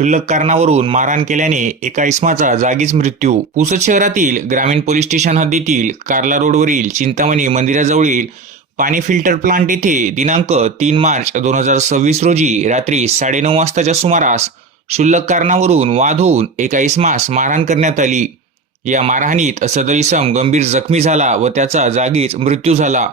क्षुल्लक कारणावरून मारहाण केल्याने एका इसमाचा जागीच मृत्यू. पुसद शहरातील ग्रामीण पोलीस स्टेशन हद्दीतील कार्ला रोडवरील चिंतामणी मंदिराजवळील पाणी फिल्टर प्लांट येथे दिनांक 3 मार्च 2026 रोजी रात्री 9:30 वाजताच्या सुमारास क्षुल्लक कारणावरून वाद होऊन एका इसमास मारहाण करण्यात आली. या मारहाणीत सदर इसम गंभीर जखमी झाला व त्याचा जागीच मृत्यू झाला.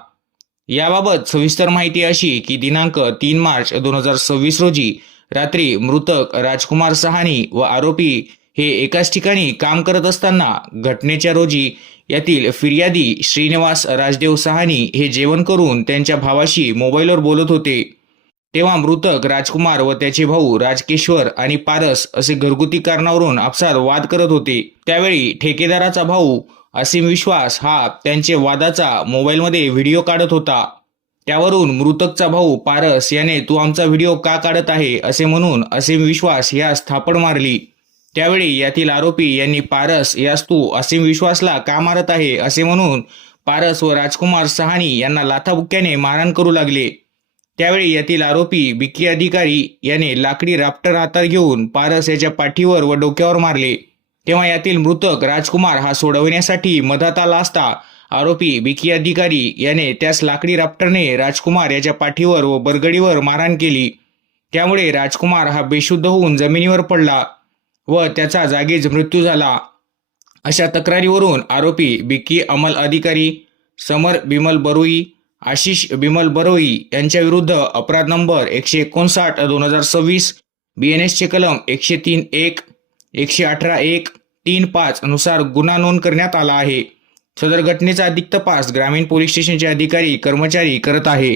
याबाबत सविस्तर माहिती अशी की दिनांक 3 मार्च 2026 रोजी रात्री मृतक राजकुमार सहानी व आरोपी हे एकाच ठिकाणी काम करत असताना घटनेच्या रोजी यातील फिर्यादी श्रीनिवास राजदेव सहानी हे जेवण करून त्यांच्या भावाशी मोबाईलवर बोलत होते. तेव्हा मृतक राजकुमार व त्याचे भाऊ राजकेश्वर आणि पारस असे घरगुती कारणावरून आपसात वाद करत होते. त्यावेळी ठेकेदाराचा भाऊ असीम विश्वास हा त्यांचे वादाचा मोबाईलमध्ये व्हिडिओ काढत होता. त्यावरून मृतकचा भाऊ पारस याने तू आमचा व्हिडिओ का काढत आहे असे म्हणून असीम विश्वास यास थापड मारली. त्यावेळी यातील आरोपी यांनी पारस यास तू असीम विश्वासला का मारत आहे असे म्हणून पारस व राजकुमार सहानी यांना लाथाबुक्क्याने मारहाण करू लागले. त्यावेळी यातील आरोपी बिकी अधिकारी याने लाकडी राफ्टर हातात घेऊन पारस याच्या पाठीवर व डोक्यावर मारले. तेव्हा यातील मृतक राजकुमार हा सोडवण्यासाठी मधात आला असता आरोपी बिकी अधिकारी याने त्यास लाकडी राफ्टरने राजकुमार याच्या पाठीवर व बरगडीवर मारहाण केली. त्यामुळे राजकुमार हा बेशुद्ध होऊन जमिनीवर पडला व त्याचा जागीच मृत्यू झाला. अशा तक्रारीवरून आरोपी बिकी अमल अधिकारी, समर बिमल बरोई, आशिष बिमल बरोई यांच्या विरुद्ध अपराध नंबर 159/2026 BNSचे कलम 103(1), 118(1), 3(5) नुसार गुन्हा नोंद करण्यात आला आहे. सदर घटनेचा अधिक तपास ग्रामीण पोलीस स्टेशनचे अधिकारी कर्मचारी करत आहे.